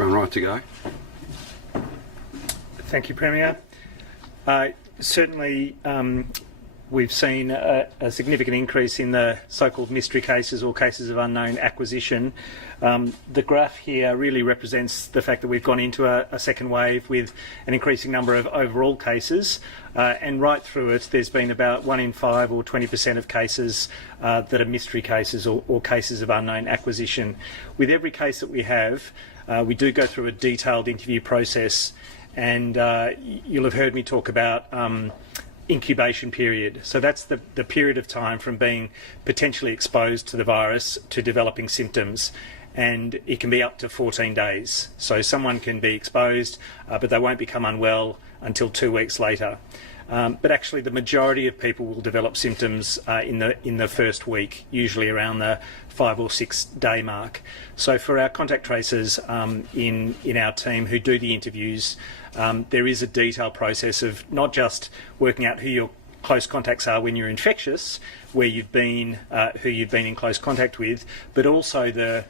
everyone right to go? Thank you, Premier. Certainly, we've seen a significant increase in the so-called mystery cases or cases of unknown acquisition. The graph here really represents the fact that we've gone into a second wave with an increasing number of overall cases, and right through it there's been about 1 in 5 or 20% of cases that are mystery cases or cases of unknown acquisition. With every case that we have, we do go through a detailed interview process, and you'll have heard me talk about incubation period. So that's the period of time from being potentially exposed to the virus to developing symptoms, and it can be up to 14 days. So someone can be exposed, but they won't become unwell until 2 weeks later. But actually the majority of people will develop symptoms in the first week, usually around the 5 or 6 day mark. So for our contact tracers in our team who do the interviews, there is a detailed process of not just working out who your close contacts are when you're infectious, where you've been, who you've been in close contact with, but also the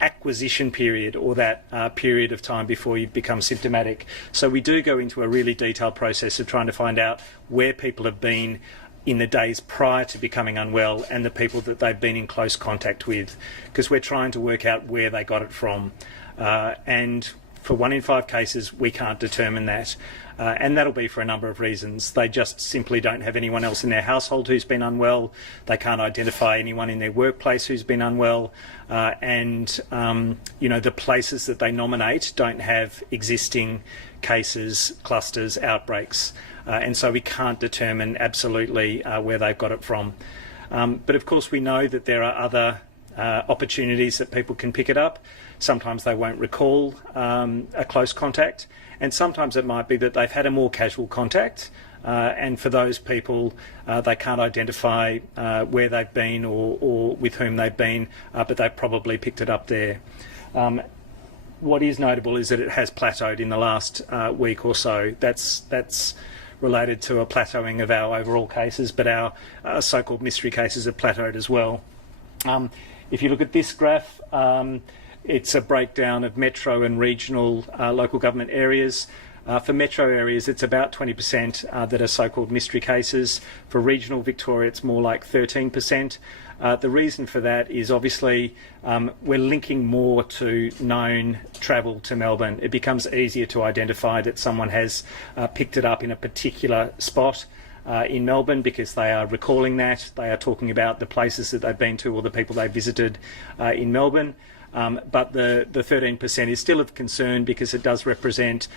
acquisition period, or that period of time before you become symptomatic. So we do go into a really detailed process of trying to find out where people have been in the days prior to becoming unwell and the people that they've been in close contact with, because we're trying to work out where they got it from. And for 1 in 5 cases, we can't determine that. And that'll be for a number of reasons. They just simply don't have anyone else in their household who's been unwell. They can't identify anyone in their workplace who's been unwell. And you know, the places that they nominate don't have existing cases, clusters, outbreaks. And so we can't determine absolutely where they've got it from. But of course we know that there are other opportunities that people can pick it up. Sometimes they won't recall a close contact, and sometimes it might be that they've had a more casual contact, and for those people they can't identify where they've been or with whom they've been, but they've probably picked it up there. What is notable is that it has plateaued in the last week or so. That's related to a plateauing of our overall cases, but our so-called mystery cases have plateaued as well. If you look at this graph, it's a breakdown of metro and regional local government areas. For metro areas, it's about 20% that are so-called mystery cases. For regional Victoria, it's more like 13%. The reason for that is obviously we're linking more to known travel to Melbourne. It becomes easier to identify that someone has picked it up in a particular spot in Melbourne, because they are recalling that, they are talking about the places that they've been to or the people they visited in Melbourne. But the 13% is still of concern, because it does represent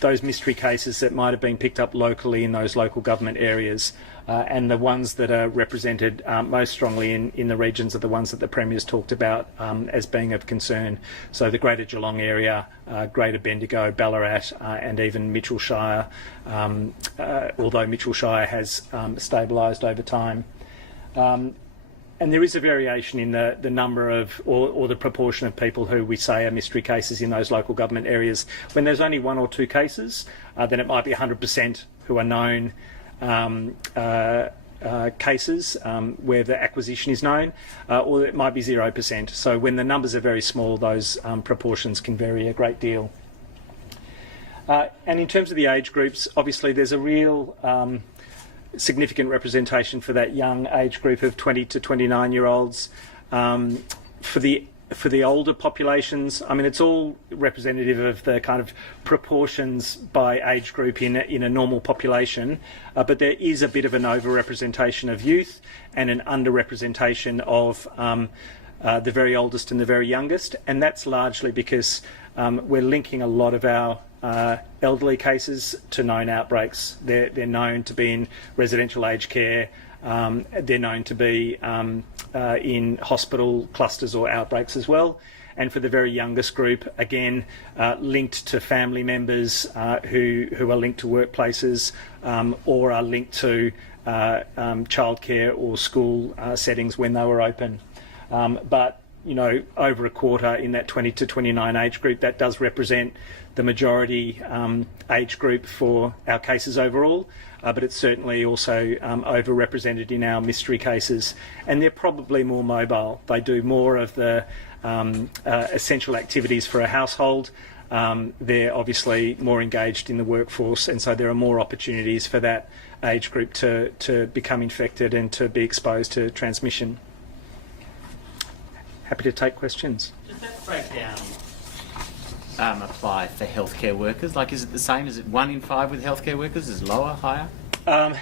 those mystery cases that might have been picked up locally in those local government areas. And the ones that are represented most strongly in the regions are the ones that the Premier's talked about as being of concern. So the Greater Geelong area, Greater Bendigo, Ballarat, and even Mitchell Shire, although Mitchell Shire has stabilised over time. And there is a variation in the number of, or the proportion of people who we say are mystery cases in those local government areas. When there's only 1 or 2 cases, then it might be 100% who are known cases where the acquisition is known, or it might be 0%. So when the numbers are very small, those proportions can vary a great deal. And in terms of the age groups, obviously there's a real significant representation for that young age group of 20 to 29-year-olds. For the older populations, I mean, it's all representative of the kind of proportions by age group in a normal population, but there is a bit of an overrepresentation of youth and an underrepresentation of the very oldest and the very youngest, and that's largely because we're linking a lot of our elderly cases to known outbreaks. They're known to be in residential aged care. They're known to be in hospital clusters or outbreaks as well. And for the very youngest group, again, linked to family members who are linked to workplaces or are linked to childcare or school settings when they were open. But over a quarter in that 20 to 29 age group. That does represent the majority age group for our cases overall, but it's certainly also overrepresented in our mystery cases. And they're probably more mobile. They do more of the essential activities for a household. They're obviously more engaged in the workforce, and so there are more opportunities for that age group to become infected and to be exposed to transmission. Happy to take questions. Does that breakdown apply for healthcare workers? Like, is it the same? Is it 1 in 5 with healthcare workers? Is it lower, higher?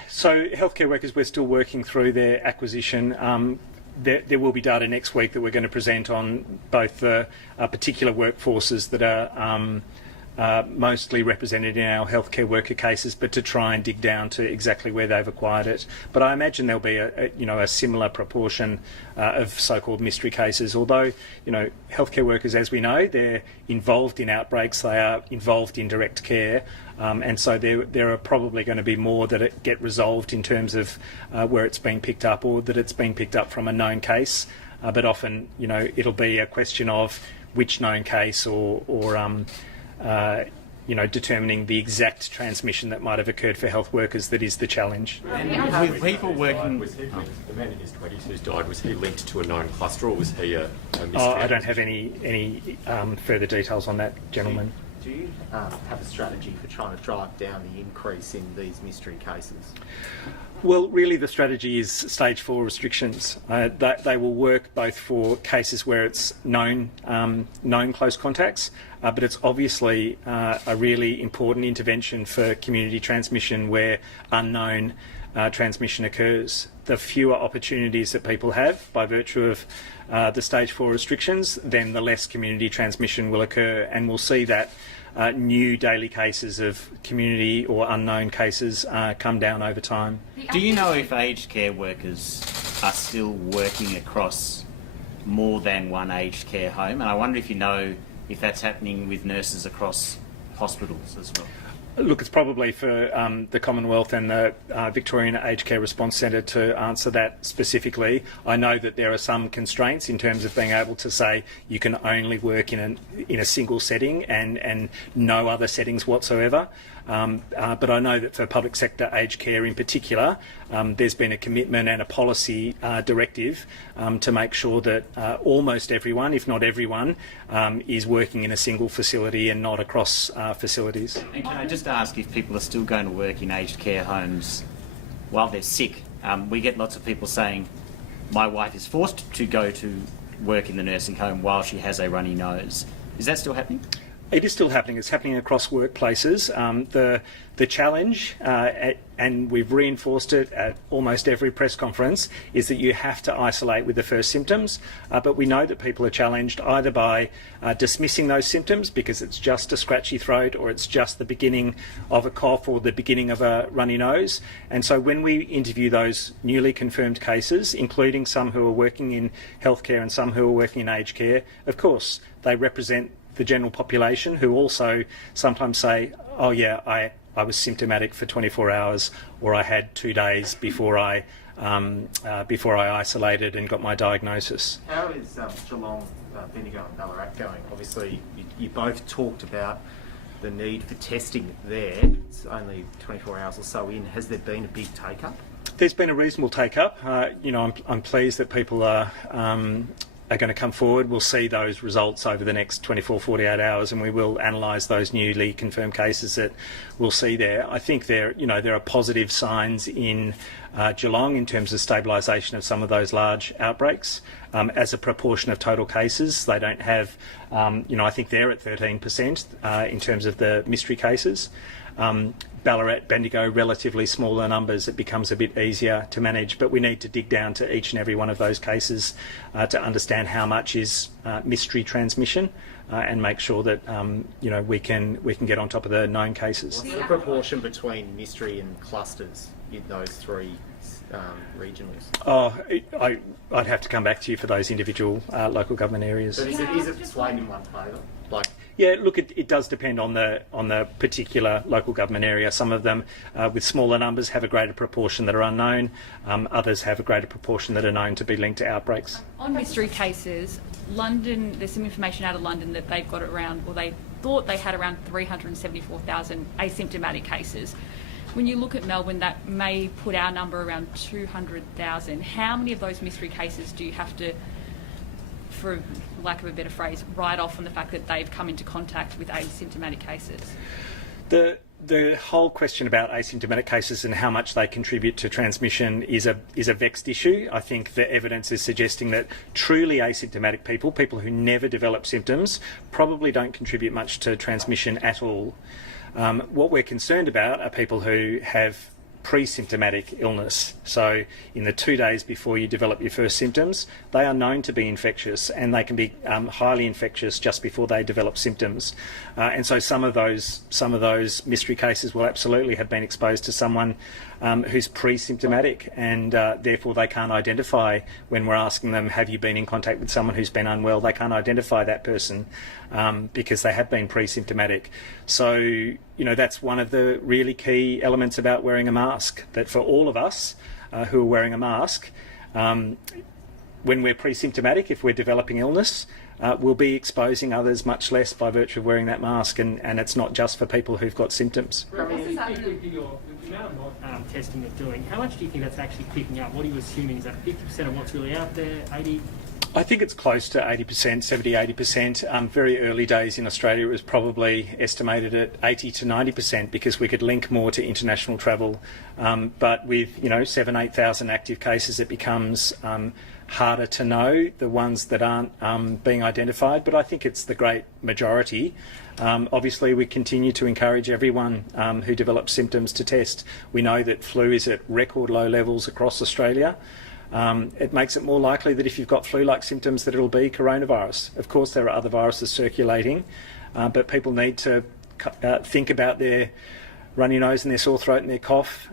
So healthcare workers, we're still working through their acquisition. There will be data next week that we're going to present on both the particular workforces that are mostly represented in our healthcare worker cases, but to try and dig down to exactly where they've acquired it. But I imagine there'll be a similar proportion of so-called mystery cases. Although healthcare workers, as we know, they're involved in outbreaks, they are involved in direct care, and so there are probably going to be more that get resolved in terms of where it's been picked up, or that it's been picked up from a known case. But often, it'll be a question of which known case or determining the exact transmission that might have occurred for health workers that is the challenge. And with people working... The man in his 20s who's died, was he linked to a known cluster, or was he a mystery? I don't have any further details on that, gentleman. Do you have a strategy for trying to drive down the increase in these mystery cases? Well, really the strategy is stage 4 restrictions. They will work both for cases where it's known close contacts, but it's obviously a really important intervention for community transmission where unknown transmission occurs. The fewer opportunities that people have by virtue of the stage 4 restrictions, then the less community transmission will occur, and we'll see that new daily cases of community or unknown cases come down over time. Do you know if aged care workers are still working across more than one aged care home? And I wonder if you know if that's happening with nurses across hospitals as well. Look, it's probably for the Commonwealth and the Victorian Aged Care Response Centre to answer that specifically. I know that there are some constraints in terms of being able to say you can only work in a single setting and no other settings whatsoever. But I know that for public sector aged care in particular, there's been a commitment and a policy directive to make sure that almost everyone, if not everyone, is working in a single facility and not across facilities. And can I just ask if people are still going to work in aged care homes while they're sick? We get lots of people saying, my wife is forced to go to work in the nursing home while she has a runny nose. Is that still happening? It is still happening. It's happening across workplaces. The challenge, and we've reinforced it at almost every press conference, is that you have to isolate with the first symptoms. But we know that people are challenged either by dismissing those symptoms because it's just a scratchy throat, or it's just the beginning of a cough or the beginning of a runny nose. And so when we interview those newly confirmed cases, including some who are working in healthcare and some who are working in aged care, of course, they represent the general population who also sometimes say, oh yeah, I was symptomatic for 24 hours, or I had 2 days before I isolated and got my diagnosis. How is Geelong, Bendigo and Ballarat going? Obviously, you both talked about the need for testing there. It's only 24 hours or so in. Has there been a big take-up? There's been a reasonable take-up. I'm pleased that people are going to come forward. We'll see those results over the next 24, 48 hours, and we will analyse those newly confirmed cases that we'll see there. I think there are positive signs in Geelong in terms of stabilisation of some of those large outbreaks. As a proportion of total cases, they don't have, I think they're at 13% in terms of the mystery cases. Ballarat, Bendigo, relatively smaller numbers, it becomes a bit easier to manage, but we need to dig down to each and every one of those cases to understand how much is mystery transmission and make sure that we can get on top of the known cases. What's the proportion between mystery and clusters in those three regionals? I'd have to come back to you for those individual local government areas. But is it swayed in one favour? Yeah, look, it does depend on the particular local government area. Some of them, with smaller numbers, have a greater proportion that are unknown. Others have a greater proportion that are known to be linked to outbreaks. On mystery cases, London, there's some information out of London that they've got around, or they thought they had around 374,000 asymptomatic cases. When you look at Melbourne, that may put our number around 200,000. How many of those mystery cases do you have to, for lack of a better phrase, write off on the fact that they've come into contact with asymptomatic cases? The whole question about asymptomatic cases and how much they contribute to transmission is a vexed issue. I think the evidence is suggesting that truly asymptomatic people who never develop symptoms, probably don't contribute much to transmission at all. What we're concerned about are people who have pre-symptomatic illness. So in the 2 days before you develop your first symptoms, they are known to be infectious, and they can be highly infectious just before they develop symptoms. And so some of those mystery cases will absolutely have been exposed to someone who's pre-symptomatic, and therefore they can't identify, when we're asking them, have you been in contact with someone who's been unwell, they can't identify that person because they have been pre-symptomatic. So, you know, that's one of the really key elements about wearing a mask, that for all of us who are wearing a mask, when we're pre-symptomatic, if we're developing illness, we'll be exposing others much less by virtue of wearing that mask, and it's not just for people who've got symptoms. The amount of testing they're doing, how much do you think that's actually picking up? What are you assuming? Is that 50% of what's really out there, 80%? I think it's close to 80%, 70, 80%. Very early days in Australia, it was probably estimated at 80 to 90% because we could link more to international travel. But with 7,000, 8,000 active cases, it becomes harder to know the ones that aren't being identified. But I think it's the great majority. Obviously, we continue to encourage everyone who develops symptoms to test. We know that flu is at record low levels across Australia. It makes it more likely that if you've got flu-like symptoms that it'll be coronavirus. Of course, there are other viruses circulating, but people need to think about their runny nose and their sore throat and their cough,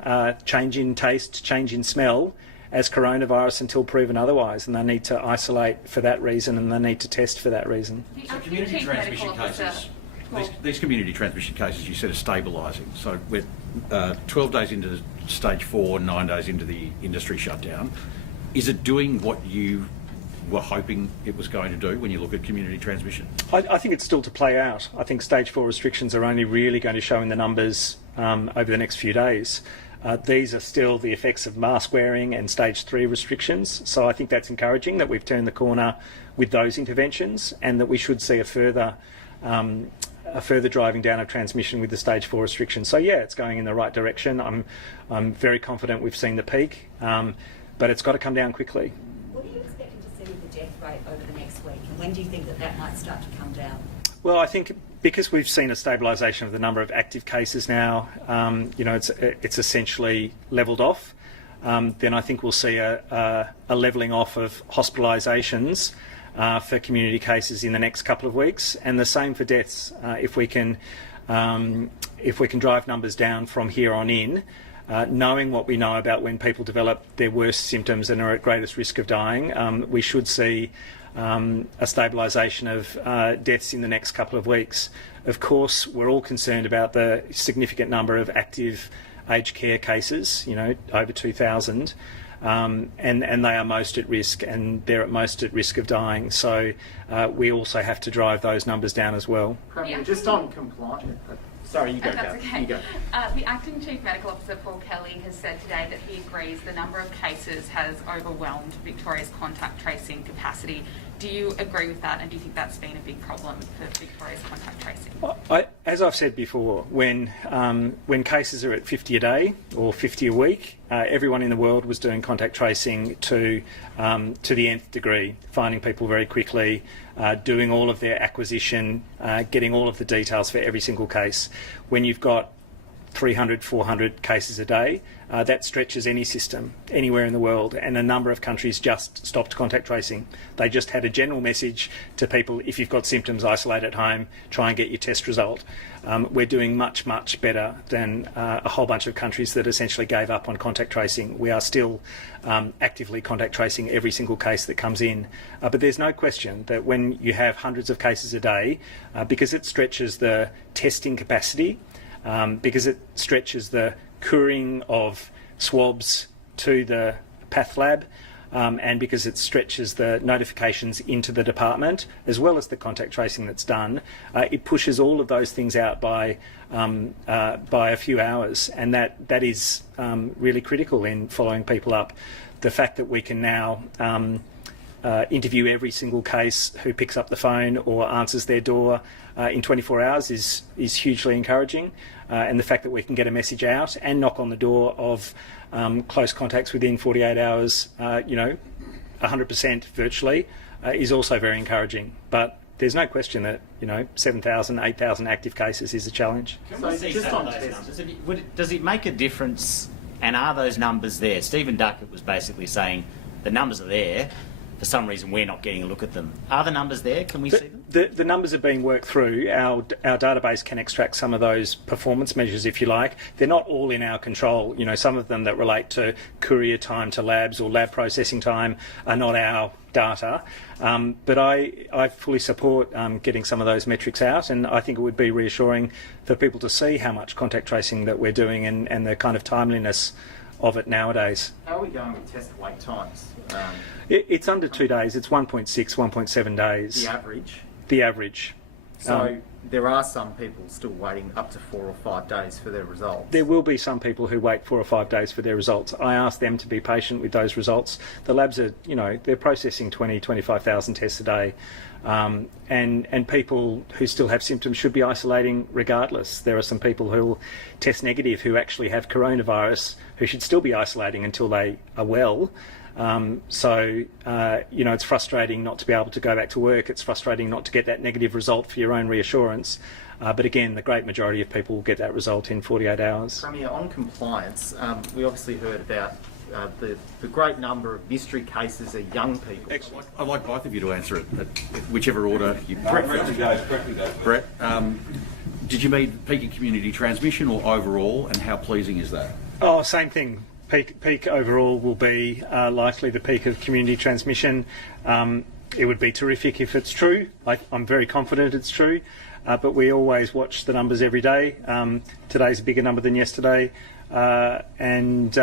change in taste, change in smell, as coronavirus until proven otherwise, and they need to isolate for that reason, and they need to test for that reason. So community transmission cases, these community transmission cases you said are stabilising. So we're 12 days into stage 4, 9 days into the industry shutdown. Is it doing what you were hoping it was going to do when you look at community transmission? I think it's still to play out. I think stage 4 restrictions are only really going to show in the numbers over the next few days. These are still the effects of mask wearing and stage 3 restrictions. So I think that's encouraging that we've turned the corner with those interventions, and that we should see a further driving down of transmission with the stage 4 restrictions. So yeah, it's going in the right direction. I'm very confident we've seen the peak, but it's got to come down quickly. What are you expecting to see with the death rate over the next week, and when do you think that might start to come down? Well, I think because we've seen a stabilisation of the number of active cases now, it's essentially levelled off. Then I think we'll see a levelling off of hospitalisations for community cases in the next couple of weeks, and the same for deaths. If we can drive numbers down from here on in, knowing what we know about when people develop their worst symptoms and are at greatest risk of dying, we should see a stabilisation of deaths in the next couple of weeks. Of course, we're all concerned about the significant number of active aged care cases, over 2,000. And they are most at risk, and they're at most at risk of dying. So we also have to drive those numbers down as well. Premier, just on compliance. Sorry, you go, That's Gav. okay. You go. The Acting Chief Medical Officer, Paul Kelly, has said today that he agrees the number of cases has overwhelmed Victoria's contact tracing capacity. Do you agree with that, and do you think that's been a big problem for Victoria's contact tracing? As I've said before, when cases are at 50 a day or 50 a week, everyone in the world was doing contact tracing to the nth degree, finding people very quickly, doing all of their acquisition, getting all of the details for every single case. When you've got 300, 400 cases a day. That stretches any system anywhere in the world, and a number of countries just stopped contact tracing. They just had a general message to people: if you've got symptoms, isolate at home, try and get your test result. We're doing much, much better than a whole bunch of countries that essentially gave up on contact tracing. We are still actively contact tracing every single case that comes in. But there's no question that when you have hundreds of cases a day, because it stretches the testing capacity, because it stretches the couriering of swabs to the path lab, and because it stretches the notifications into the department, as well as the contact tracing that's done, it pushes all of those things out by a few hours, and that is really critical in following people up. The fact that we can now interview every single case who picks up the phone or answers their door in 24 hours is hugely encouraging, and the fact that we can get a message out and knock on the door of close contacts within 48 hours, 100% virtually, is also very encouraging. But there's no question that 7,000, 8,000 active cases is a challenge. So just on those numbers, does it make a difference, and are those numbers there? Stephen Duckett was basically saying the numbers are there. For some reason, we're not getting a look at them. Are the numbers there? Can we see them? The numbers are being worked through. Our database can extract some of those performance measures, if you like. They're not all in our control. Some of them that relate to courier time to labs or lab processing time are not our data. But I fully support getting some of those metrics out, and I think it would be reassuring for people to see how much contact tracing that we're doing and the kind of timeliness of it nowadays. How are we going with test wait times? It's under 2 days. It's 1.6, 1.7 days. The average? The average. So there are some people still waiting up to 4 or 5 days for their results. There will be some people who wait 4 or 5 days for their results. I ask them to be patient with those results. The labs are, they're processing 20, 25,000 tests a day. And people who still have symptoms should be isolating regardless. There are some people who will test negative who actually have coronavirus who should still be isolating until they are well. It's frustrating not to be able to go back to work. It's frustrating not to get that negative result for your own reassurance. But again, the great majority of people will get that result in 48 hours. Premier, on compliance, we obviously heard about the great number of mystery cases are young people. Excellent. I'd like both of you to answer it, whichever order you... Brett go. Brett, did you mean peak of community transmission or overall, and how pleasing is that? Oh, same thing. Peak overall will be likely the peak of community transmission. It would be terrific if it's true. I'm very confident it's true, but we always watch the numbers every day. Today's a bigger number than yesterday, and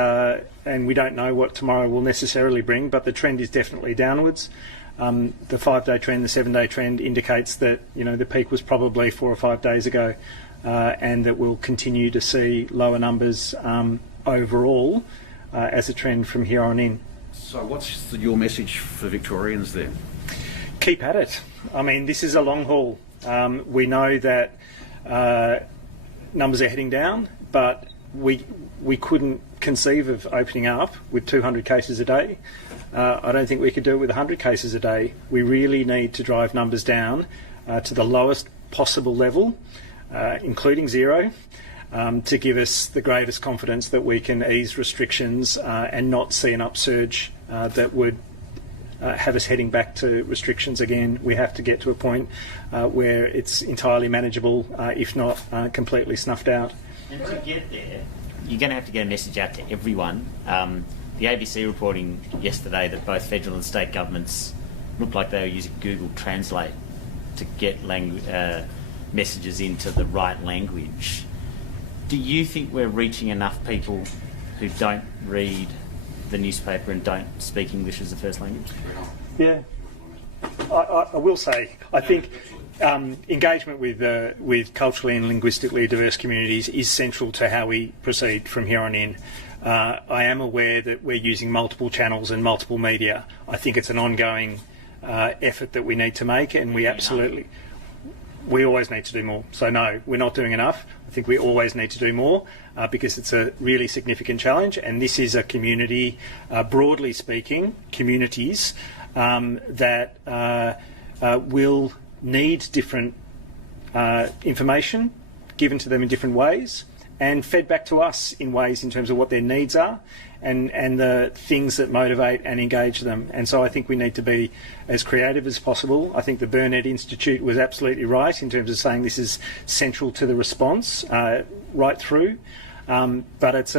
we don't know what tomorrow will necessarily bring, but the trend is definitely downwards. The 5-day trend, the 7-day trend indicates that the peak was probably 4 or 5 days ago, and that we'll continue to see lower numbers overall as a trend from here on in. So what's your message for Victorians then? Keep at it. I mean, this is a long haul. We know that numbers are heading down, but we couldn't conceive of opening up with 200 cases a day. I don't think we could do it with 100 cases a day. We really need to drive numbers down to the lowest possible level, including zero, to give us the greatest confidence that we can ease restrictions and not see an upsurge that would have us heading back to restrictions again. We have to get to a point where it's entirely manageable, if not completely snuffed out. And to get there, you're going to have to get a message out to everyone. The ABC reporting yesterday that both federal and state governments looked like they were using Google Translate to get messages into the right language. Do you think we're reaching enough people who don't read the newspaper and don't speak English as a first language? Yeah, I will say, I think engagement with culturally and linguistically diverse communities is central to how we proceed from here on in. I am aware that we're using multiple channels and multiple media. I think it's an ongoing effort that we need to make, and we always need to do more. So no, we're not doing enough. I think we always need to do more because it's a really significant challenge, and this is a community, broadly speaking, communities that will need different information given to them in different ways, and fed back to us in ways in terms of what their needs are and the things that motivate and engage them. And so I think we need to be as creative as possible. I think the Burnett Institute was absolutely right in terms of saying this is central to the response right through. But it's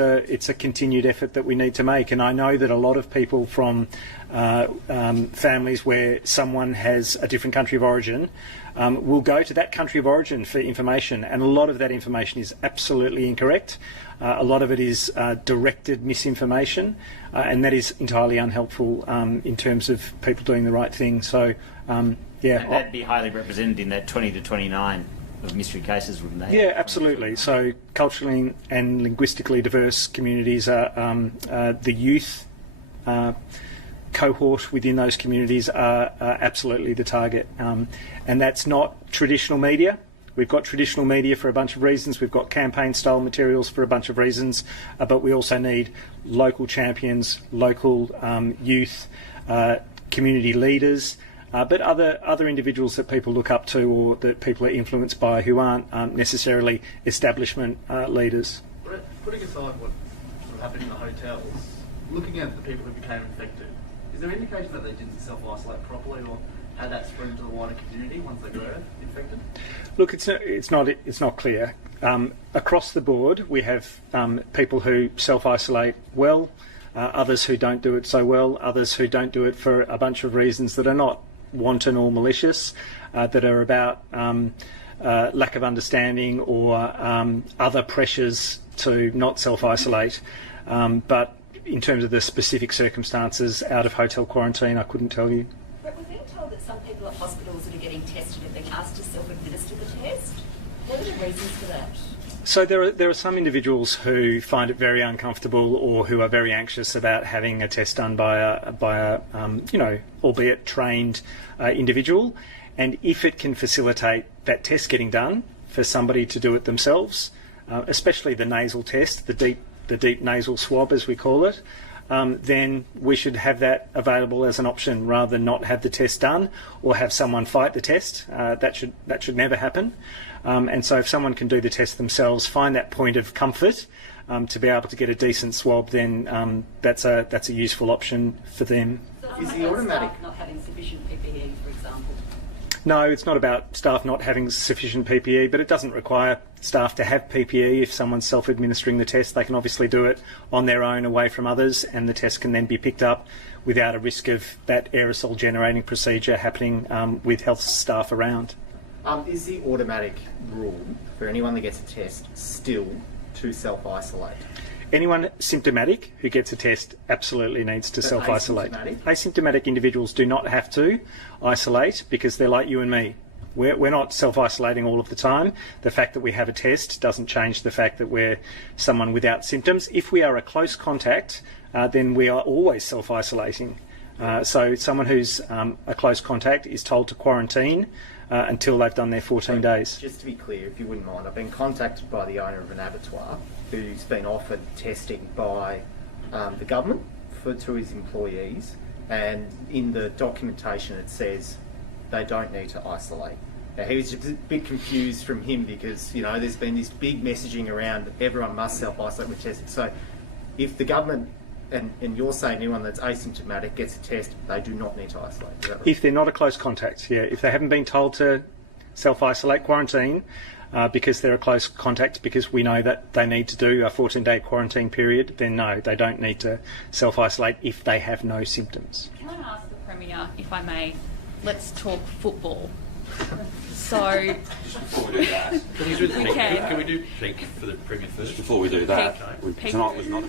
a continued effort that we need to make. And I know that a lot of people from families where someone has a different country of origin will go to that country of origin for information, and a lot of that information is absolutely incorrect. A lot of it is directed misinformation, and that is entirely unhelpful in terms of people doing the right thing. So, yeah. And that'd be highly represented in that 20 to 29 of mystery cases, wouldn't they? Yeah, absolutely. So culturally and linguistically diverse communities are the youth cohort within those communities are absolutely the target. And that's not traditional media. We've got traditional media for a bunch of reasons. We've got campaign-style materials for a bunch of reasons. But we also need local champions, local youth, community leaders, but other individuals that people look up to or that people are influenced by who aren't necessarily establishment leaders. Putting aside what sort of happened in the hotels, looking at the people who became infected, is there indication that they didn't self-isolate properly or had that spread into the wider community once they were infected? Look, it's not clear. Across the board, we have people who self-isolate well, others who don't do it so well, others who don't do it for a bunch of reasons that are not wanton or malicious, that are about lack of understanding or other pressures to not self-isolate. But in terms of the specific circumstances out of hotel quarantine, I couldn't tell you. But we're being told that some people at hospitals that are getting tested have been asked to self-administer the test. What are the reasons for that? So there are some individuals who find it very uncomfortable or who are very anxious about having a test done by a albeit trained individual, and if it can facilitate that test getting done for somebody to do it themselves, especially the nasal test, the deep nasal swab as we call it, then we should have that available as an option rather than not have the test done or have someone fight the test. That should never happen. And so if someone can do the test themselves, find that point of comfort to be able to get a decent swab, then that's a useful option for them. So Is the automatic not having sufficient PPE, for example? No, it's not about staff not having sufficient PPE, but it doesn't require staff to have PPE. If someone's self-administering the test, they can obviously do it on their own away from others, and the test can then be picked up without a risk of that aerosol generating procedure happening with health staff around. Is the automatic rule for anyone that gets a test still to self-isolate? Anyone symptomatic who gets a test absolutely needs to But self-isolate. asymptomatic? Asymptomatic individuals do not have to isolate because they're like you and me. We're not self-isolating all of the time. The fact that we have a test doesn't change the fact that we're someone without symptoms. If we are a close contact, then we are always self-isolating. So someone who's a close contact is told to quarantine until they've done their 14 days. Just to be clear, if you wouldn't mind, I've been contacted by the owner of an abattoir who's been offered testing by the government to his employees, and in the documentation it says they don't need to isolate. Now, he was just a bit confused from him because, you know, there's been this big messaging around that everyone must self-isolate with testing. So if the government, and you're saying anyone that's asymptomatic gets a test, they do not need to isolate. Is that right? If they're not a close contact, yeah. If they haven't been told to self-isolate, quarantine, because they're a close contact, because we know that they need to do a 14-day quarantine period, then no, they don't need to self-isolate if they have no symptoms. Can I ask the Premier, if I may, let's talk football. So, Before we do that, We can. can we do peak for the Premier first? Before we do that, Peak. tonight was not a